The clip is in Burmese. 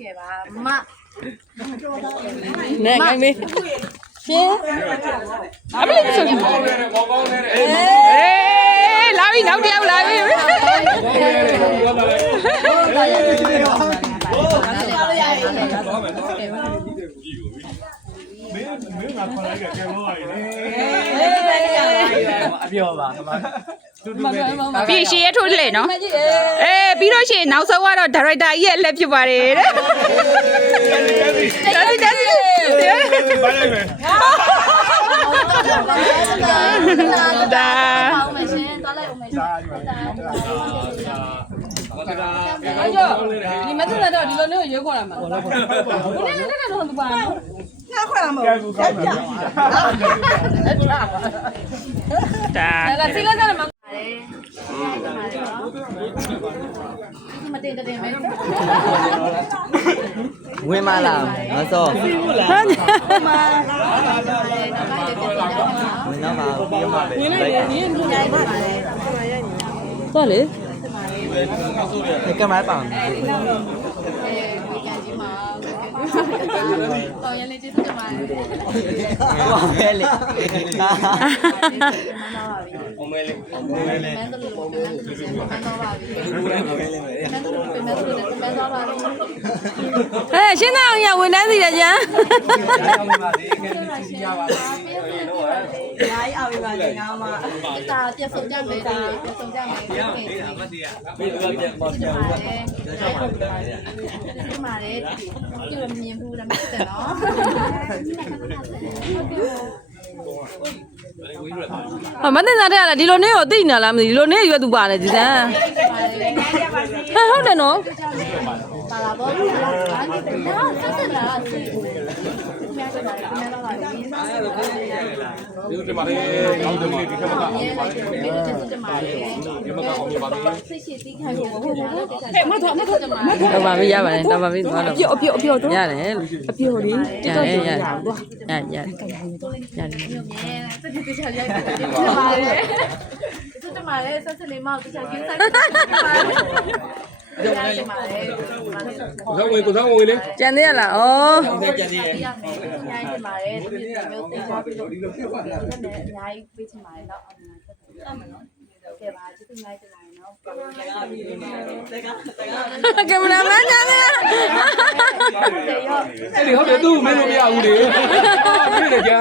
ကဲပါမနဲ့ငိုင်းမေးရှင်အမလေးဆိုအေးလာပြီနောက်တစ်ယောက်လာပြီမင်းငါခေါ်လိုက်ကကျမောပါလေအပြောပါပြီးရှေ့ရထိုးလေနော်အေးပြီးတော့ရှေ့နောက်ဆုံးကတော့ဒါရိုက်တာကြီးရဲ့အလက်ဖြစ်ပါတယ်တဲ့ဒါရိုက်တာကြီးဘာလဲမယ်ဒါအောင်မရှင်သွားလိုက်အောင်မရှင်အဲ့တော့ဒီမသက်တော့ဒီလိုမျိုးရွေးခေါ်လာမှာဘုန်းကြီးလည်းတော့သူပါနော်ငါခွက်လာမဟုတ်ဘူးဒါလာစီလာကြမှာမတင်တဲ့မယ်ဝင်မလားမစောဝင်တော့ပါပြောပါပဲဝင်လိုက်ရင်းညိုင်းပါလေတော့လေကမိုင်းပါကန်ကြီးမှာတော်ရလေးကျေးဇူးတင်ပါတယ်ဟုတ်ပဲလေမမဲလေးမန်တော်လို့မန်တော်ပါပြီမန်တော်လို့မန်တော်ပါပြီဟဲ့ရှင်းသားအောင်ရဝန်တန်းစီတယ်ကျန်ရားကြီးအောင်ပါလေငါမဒါပြတ်ဆုံးကြမယ်ဒါပြတ်ဆုံးကြမယ်ဒီမှာလေကြည့်မြင်ဘူးဒါမှမဟုတ်နော်မတင်စားတဲ့ကဒီလိုနေကိုသိနေလားမသိဒီလိုနေရွယ်သူပါတယ်ဒီစမ်းဟုတ်တယ်နော်ပါလာတော့ဒါဆက်ဆက်လာမြတ်ပါတယ်မြတ်တော့ပါပြီဒီလိုတင်ပါလေအောက်တင်ပါလေဒီကမကအောင်ပါလေဒီလိုတင်ပါလေဒီမကအောင်ပါလေစိတ်ရှိသိခိုင်းဖို့ဟုတ်တယ်မထောက်မထောက်ကြမှာတော့ပါပြီရပါတယ်တော့ပါပြီသွားတော့အပြောတော့ရတယ်အပြောလေးရတယ်ရတယ်ရတယ်စက်တိချာရိုက်တယ်ပါလေစက်တမာလေဆက်စလေးမောက်တခြားကျင်းဆိုင်ရတယ်ပါလေကိုသောဝင်လေကျန်သေးရလားဩကြသေးရဲ့ရိုက်တယ်ပါလေဒီမျိုးသိချာပြီးတော့ဒီလိုဖြစ်ပါလားအများကြီးပြေးချင်ပါတယ်တော့အမှန်နော်ကဲပါကျေးဇူးများတင်ပါတယ်နော်ကင်မရာမန်ကျန်သေးအဲ့ဒီဟုတ်တယ်သူ့မင်းတို့မရဘူးလေပြည့်တယ်ကြာ